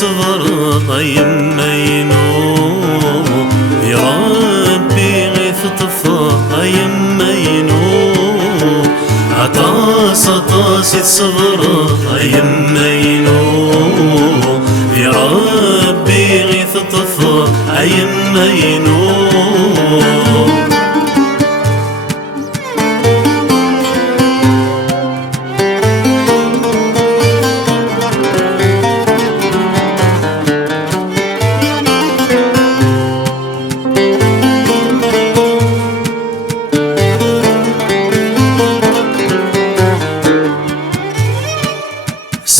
الصغر طيب مينو يا ربي غيث طفى طيب مينو عطاس الصغر طيب مينو يا ربي غيث طفى طيب مينو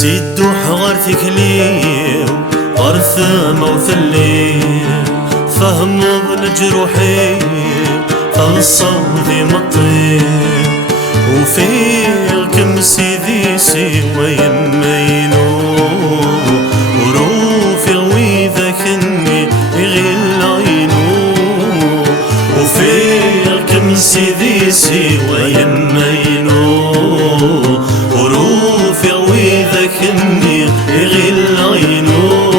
سيدو حغرتك لي غرث موث الليل فهم جروحي فالصوت مطير وفي الكمس ذي سوى يمينو وروفي وإذا كني يغل عينو وفي الكمس ذي سوى يمينو وروفي وإذا كني يغل عينو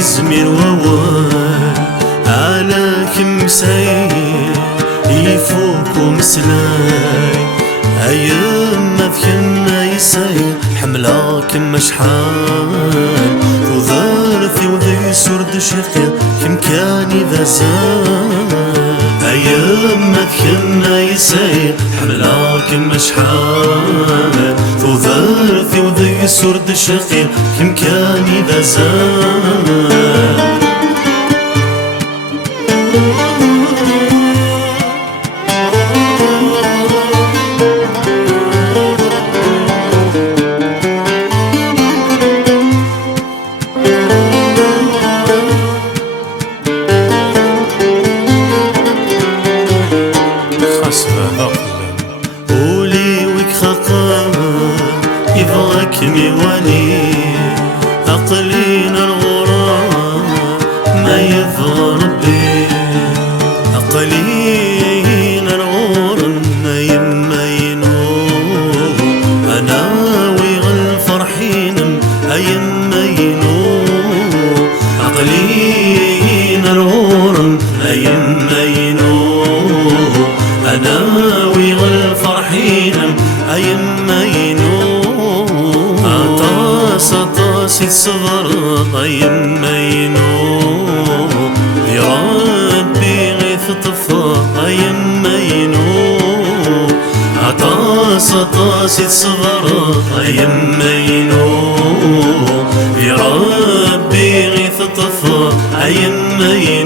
زمير ووال على كم ساير يفوق ومسلاي أيام ما ذكرنا يساير حملاك مشحال وظرفي وذي سرد شقيق كم كان إذا زال أيام ما ذكرنا يساير حملاك مشحال وظرفي وذي سرد شقيق كم كان إذا زال قولي وك خقا يبغاك ميواني أقلين الغرام ما يبغى ربي أقلين الغرام ما يمينو أنا ويغل فرحين أيمينو أقلين الغرام ما يمينو أنا ويغل فرحين أيمينو عطاس الصغر طيب مينو يا ربي غيث طفى طيب مينو عطاس الصغر طيب مينو يا ربي غيث طفى طيب مينو